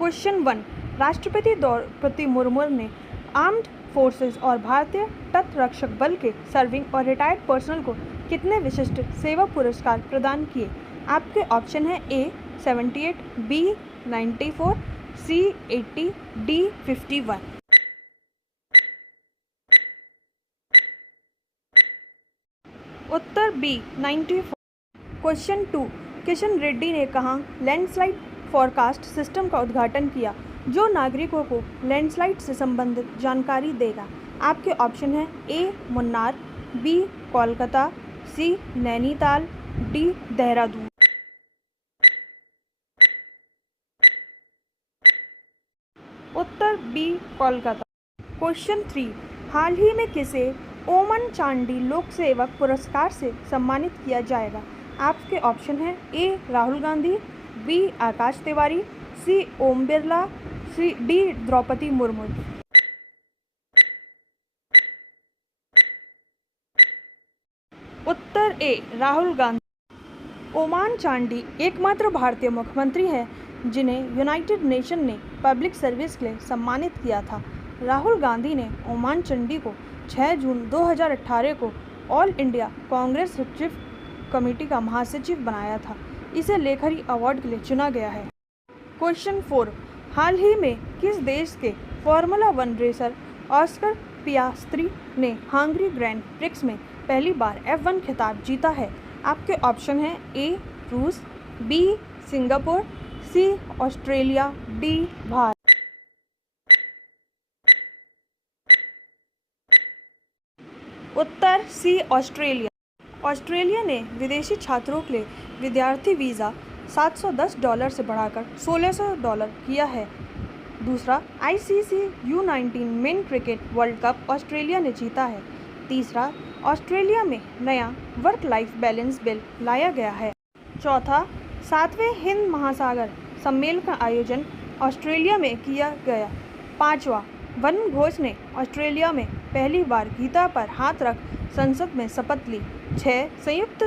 Question 1, राष्ट्रपति द्रौपदी मुर्मू ने armed forces और भारतीय तटरक्षक बल के सर्विंग और रिटायर्ड पर्सनल को कितने विशिष्ट सेवा पुरस्कार प्रदान किए? आपके ऑप्शन है ए 78, बी 94, सी 80, डी 51। उत्तर बी 94। क्वेश्चन 2, किशन रेड्डी ने कहाँ लैंडस्लाइड फॉरकास्ट सिस्टम का उद्घाटन किया जो नागरिकों को लैंडस्लाइड से संबंधित जानकारी देगा? आपके ऑप्शन है ए मुन्नार, बी कोलकाता, सी नैनीताल, डी देहरादून। उत्तर बी कोलकाता। क्वेश्चन 3, हाल ही में किसे ओमन चांडी लोक सेवक पुरस्कार से सम्मानित किया जाएगा? आपके ऑप्शन है ए राहुल गांधी, बी आकाश तिवारी, सी ओम बिरला, सी डी द्रौपदी मुर्मू। उत्तर ए राहुल गांधी। ओमान चांडी एकमात्र भारतीय मुख्यमंत्री है जिन्हें यूनाइटेड नेशन ने पब्लिक सर्विस के लिए सम्मानित किया था। राहुल गांधी ने ओमान चांडी को 6 जून 2018 को ऑल इंडिया कांग्रेस सचिव कमेटी का महासचिव बनाया था। इसे लेखरी अवार्ड के लिए चुना गया है। क्वेश्चन 4, हाल ही में किस देश के फार्मूला 1 रेसर ऑस्कर पियास्त्री ने हंगरी ग्रैंड प्रिक्स में पहली बार F1 खिताब जीता है? आपके ऑप्शन है ए रूस, बी सिंगापुर, सी ऑस्ट्रेलिया, डी भारत। उत्तर सी ऑस्ट्रेलिया। ऑस्ट्रेलिया ने विदेशी छात्रों के लिए विद्यार्थी वीज़ा $710 से बढ़ाकर $1600 किया है। दूसरा, ICC U19 main cricket world cup Australia ने जीता है। तीसरा, ऑस्ट्रेलिया में नया वर्क लाइफ बैलेंस बिल लाया गया है। चौथा, 7वें हिंद महासागर सम्मेलन का आयोजन ऑस्ट्रेलिया में किया गया। पाँचवा, वरुण घोष ने ऑस्ट्रेलिया में पहली बार गीता पर हाथ रख संसद में शपथ ली। 6, संयुक्त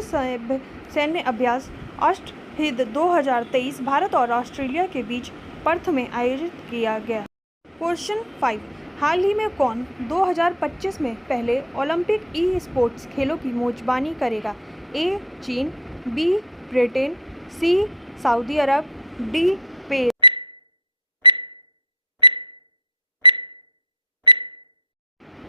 सैन्य अभ्यास ऑस्टहिद 2023 भारत और ऑस्ट्रेलिया के बीच पर्थ में आयोजित किया गया। क्वेश्चन 5, हाल ही में कौन 2025 में पहले ओलंपिक ई स्पोर्ट्स खेलों की मेजबानी करेगा? ए चीन, बी ब्रिटेन, सी सऊदी अरब, डी पेरू।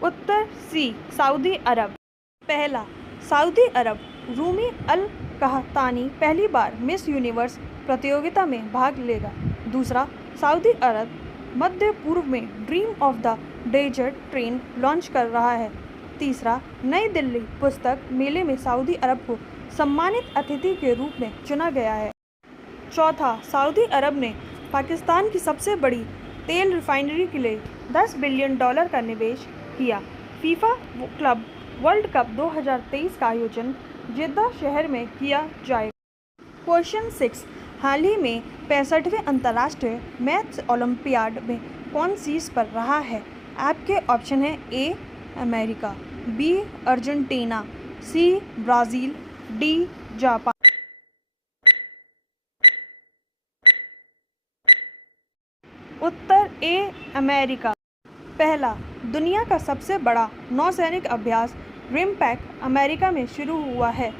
उत्तर सी सऊदी अरब। पहला, सऊदी अरब रूमी अल कहतानी पहली बार मिस यूनिवर्स प्रतियोगिता में भाग लेगा। दूसरा, सऊदी अरब मध्य पूर्व में dream of the desert train launch कर रहा है। तीसरा, नई दिल्ली पुस्तक मेले में सऊदी अरब को सम्मानित अतिथि के रूप में चुना गया है। चौथा, सऊदी अरब ने पाकिस्तान की सबसे बड़ी तेल रिफाइनरी के लिए $10 बिलियन का निवेश किया। फीफा क्लब वर्ल्ड कप 2023 का आयोजन जिद्दा शहर में किया जाएगा। क्वेश्चन 6, हाल ही में 65वें अंतर्राष्ट्रीय मैथ्स ओलंपियाड में कौन शीर्ष पर रहा है? आपके ऑप्शन है A America, B Argentina, C Brazil, D Japan. उत्तर ए अमेरिका। पहला, दुनिया का सबसे बड़ा नौसैनिक अभ्यास रिमपैक अमेरिका में शुरू हुआ है।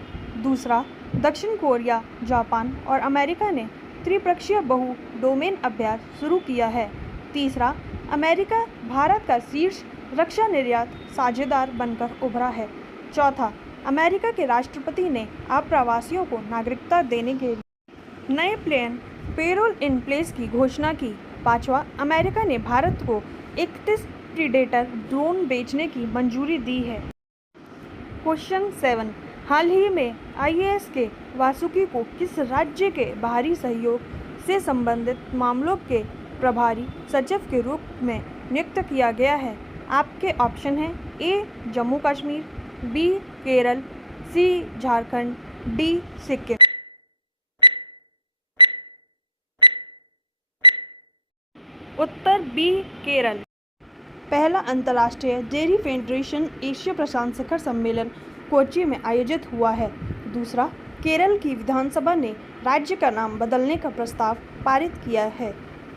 दूसरा, दक्षिण कोरिया, जापान और अमेरिका ने त्रिपक्षीय बहु डोमेन अभ्यास शुरू किया है। तीसरा, अमेरिका भारत का शीर्ष रक्षा निर्यात साझेदार बनकर उभरा है। चौथा, अमेरिका के राष्ट्रपति ने आप्रवासियों को नागरिकता देने के लिए नए प्लान पेरोल इन प्लेस की घोषणा की। पाँचवा, अमेरिका ने भारत को 31 प्रीडेटर ड्रोन बेचने की मंजूरी दी है। क्वेश्चन 7, हाल ही में IAS के वासुकी को किस राज्य के बाहरी सहयोग से संबंधित मामलों के प्रभारी सचिव के रूप में नियुक्त किया गया है? आपके ऑप्शन हैं ए जम्मू कश्मीर, बी केरल, सी झारखंड, डी सिक्किम। उत्तर बी केरल। पहला अंतर्राष्ट्रीय डेयरी फेडरेशन एशिया प्रशांत शिखर सम्मेलन कोच्चि में आयोजित हुआ है। दूसरा, केरल की विधानसभा ने राज्य का नाम बदलने का प्रस्ताव पारित किया है।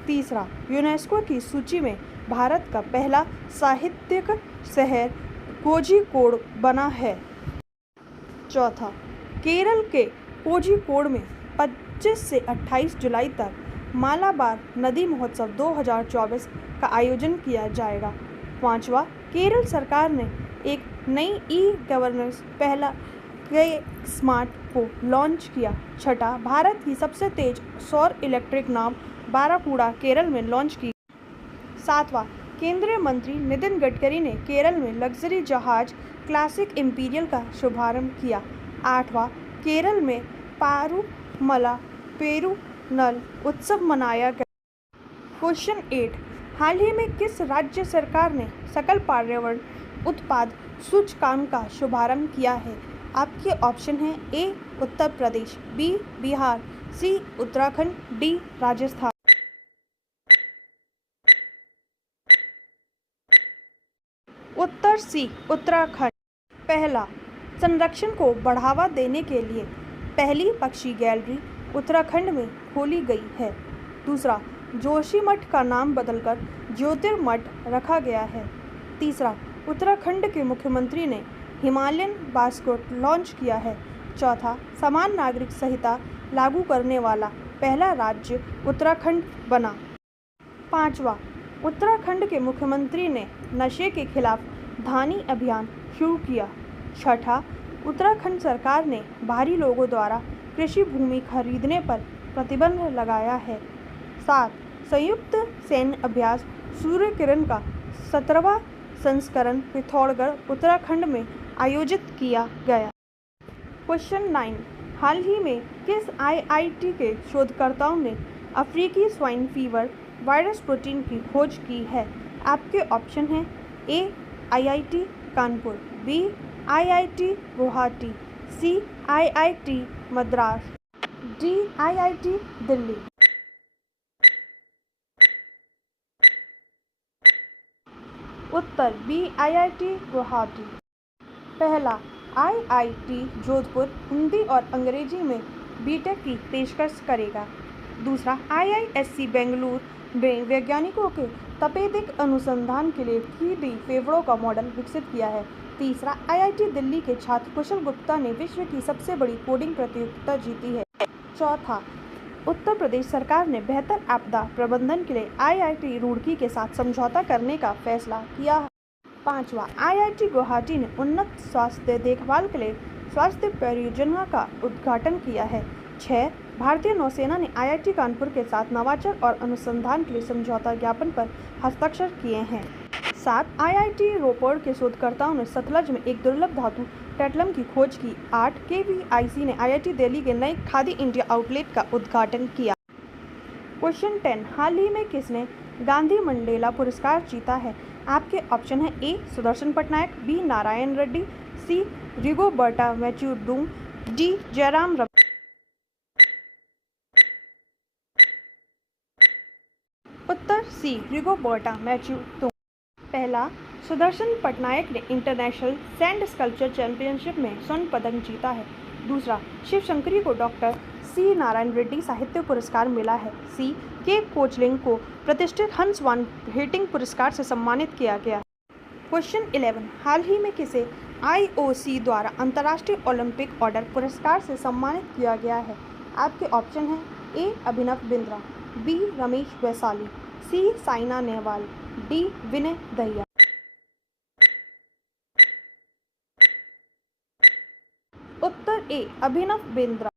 तीसरा, यूनेस्को की सूची में भारत का पहला साहित्यिक शहर कोझिकोड बना है। चौथा, केरल के कोझिकोड में 25 से 28 जुलाई तक मालाबार नदी महोत्सव 2024 का आयोजन किया जाएगा। पांचवा, केरल सरकार ने एक नई ई-गवर्नेंस पहला स्मार्ट को लॉन्च किया। छठा, भारत की सबसे तेज सौर इलेक्ट्रिक नाव बाराकूड़ा केरल में लॉन्च की। सातवां, केंद्रीय मंत्री नितिन गडकरी ने केरल में लग्जरी जहाज क्लासिक इंपीरियल का शुभारंभ किया। आठवां, केरल में पारुमला पेरुनल उत्सव मनाया गया। क्वेश्चन 8, हाल ही में किस राज्य सरकार ने सकल पर्यावरण उत्पाद सूचकांक का शुभारंभ किया है? आपके ऑप्शन हैं ए उत्तर प्रदेश, बी बिहार, सी उत्तराखंड, डी राजस्थान। उत्तर सी उत्तराखंड। पहला, संरक्षण को बढ़ावा देने के लिए पहली पक्षी गैलरी उत्तराखंड में खोली गई है। दूसरा, जोशीमठ का नाम बदलकर ज्योतिर्मठ रखा गया है। तीसरा, उत्तराखंड के मुख्यमंत्री ने हिमालयन पासपोर्ट लॉन्च किया है। चौथा, समान नागरिक संहिता लागू करने वाला पहला राज्य उत्तराखंड बना। पांचवा, उत्तराखंड के मुख्यमंत्री ने नशे के खिलाफ धानी अभियान शुरू किया। छठा, उत्तराखंड सरकार ने बाहरी लोगों द्वारा कृषि भूमि खरीदने पर प्रतिबंध लगाया है। 7, संयुक्त सैन्य अभ्यास सूर्य किरण का 17वां संस्करण पिथौरागढ़ उत्तराखंड में आयोजित किया गया। क्वेश्चन 9, हाल ही में किस IIT के शोधकर्ताओं ने अफ्रीकी स्वाइन फीवर वायरस प्रोटीन की खोज की है? आपके ऑप्शन हैं A IIT Kanpur, B IIT Guwahati, C IIT Madras, D IIT Delhi. उत्तर बी IIT गुवाहाटी। पहला, IIT जोधपुर हिंदी और अंग्रेजी में बीटेक की पेशकश करेगा। दूसरा, IISc बेंगलुरु ने वैज्ञानिकों के तपेदिक अनुसंधान के लिए 3D फेफड़ों का मॉडल विकसित किया है। तीसरा, IIT दिल्ली के छात्र कुशल गुप्ता ने विश्व की सबसे बड़ी कोडिंग प्रतियोगिता जीती है। चौथा, उत्तर प्रदेश सरकार ने बेहतर आपदा प्रबंधन के लिए IIT रुड़की के साथ समझौता करने का फैसला किया है। पांचवा, IIT गुवाहाटी ने उन्नत स्वास्थ्य देखभाल के लिए स्वास्थ्य परियोजना का उद्घाटन किया है। 6, भारतीय नौसेना ने IIT कानपुर के साथ नवाचार और अनुसंधान के लिए समझौता ज्ञापन पर हस्ताक्षर किए हैं। 7, IIT रोपड़ के शोधकर्ताओं ने सतलज में एक दुर्लभ धातु टेट्लम की खोज की। 8, KVIC ने IIT दिल्ली के नए खादी इंडिया आउटलेट का उद्घाटन किया। क्वेश्चन 10, हाल ही में किसने गांधी मंडेला पुरस्कार जीता है? आपके ऑप्शन है ए सुदर्शन पटनायक, बी नारायण रेड्डी, सी रिगोबर्टा मैच्यूर, डी जयराम रवि। उत्तर सी रिगोबर्टा मैच्यूर। पहला, सुदर्शन पटनायक ने इंटरनेशनल सैंड स्कल्पचर चैंपियनशिप में स्वर्ण पदक जीता है। दूसरा, शिव शंकरी को डॉक्टर सी नारायण रेड्डी साहित्य पुरस्कार मिला है। सी के कोचलिंग को प्रतिष्ठित हंस वान हेटिंग पुरस्कार से सम्मानित किया गया। क्वेश्चन 11, हाल ही में किसे IOC द्वारा अंतर्राष्ट्रीय ओलंपिक ऑर्डर पुरस्कार से सम्मानित किया गया है? आपके ऑप्शन हैं ए अभिनव बिंद्रा, बी रमेश वैशाली, सी साइना नेहवाल, डी विनय दहिया। उत्तर ए Abhinav Bindra.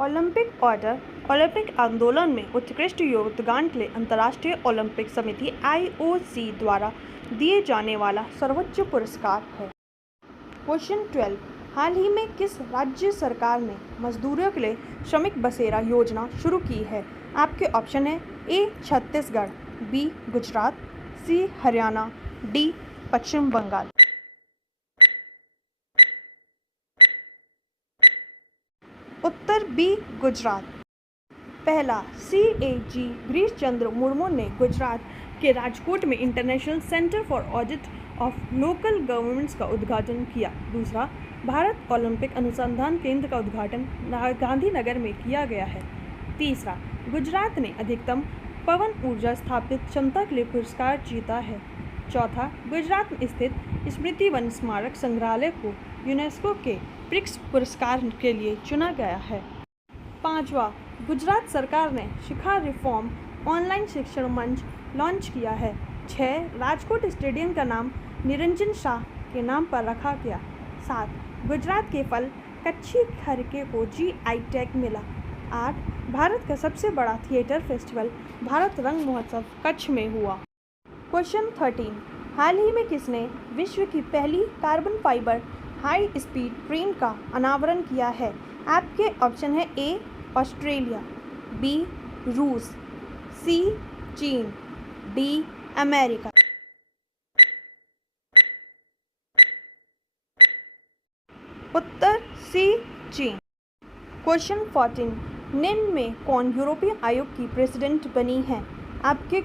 Olympic order Olympic आंदोलन में उत्कृष्ट योगदान के लिए अंतर्राष्ट्रीय ओलंपिक समिति IOC द्वारा दिए जाने वाला सर्वोच्च पुरस्कार है। क्वेश्चन 12, हाल ही में किस राज्य सरकार ने मजदूरों के लिए श्रमिक बसेरा योजना शुरू की है? आपके ऑप्शन है ए छत्तीसगढ़, बी गुजरात, सी हरियाणा, डी पश्चिम बंगाल। उत्तर बी गुजरात। पहला, CAG गिरीश चंद्र मुर्मू ने गुजरात के राजकोट में international centre for audit of local governments का उद्घाटन किया। दूसरा, भारत ओलंपिक अनुसंधान केंद्र का उद्घाटन गांधीनगर में किया गया है। तीसरा, गुजरात ने अधिकतम पवन ऊर्जा स्थापित क्षमता के लिए पुरस्कार जीता है। चौथा, गुजरात में स्थित स्मृति वन स्मारक संग्रहालय को यूनेस्को के ब्रिक्स पुरस्कार के लिए चुना गया है। पांचवा, गुजरात सरकार ने शिक्षा रिफॉर्म ऑनलाइन शिक्षण मंच लॉन्च किया है। 6, राजकोट स्टेडियम का नाम निरंजन शाह के नाम पर रखा गया। 7, गुजरात के फल कच्ची खरके को GI टैग मिला। 8, भारत का सबसे बड़ा थिएटर फेस्टिवल भारत रंग महोत्सव कच्छ में हुआ। क्वेश्चन 13, हाल ही में किसने विश्व की पहली carbon fibre high speed train का अनावरण किया है? आपके ऑप्शन है A, ऑस्ट्रेलिया, B, रूस, C, चीन, D, अमेरिका। उत्तर C, चीन। क्वेश्चन 14, निम्न में कौन यूरोपीय आयोग की प्रेसिडेंट बनी है? आपके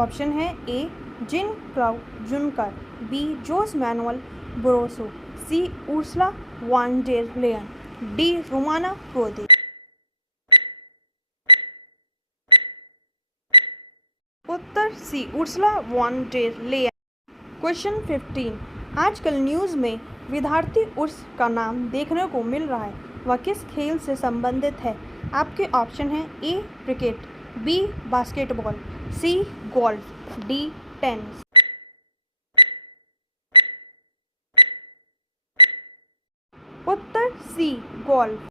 ऑप्शन है A, Jean Claude Juncker, B, Jose Manuel Barroso, C, Ursula von der Leyen, D, Romano Prodi. उत्तर C, Ursula von der Leyen. Question 15, आजकल न्यूज़ में विद्यार्थी उर्स का नाम देखने को मिल रहा है, वह किस खेल से संबंधित है? आपके ऑप्शन हैं A, cricket, B, basketball, C, golf, D, tennis. Uttar C, golf.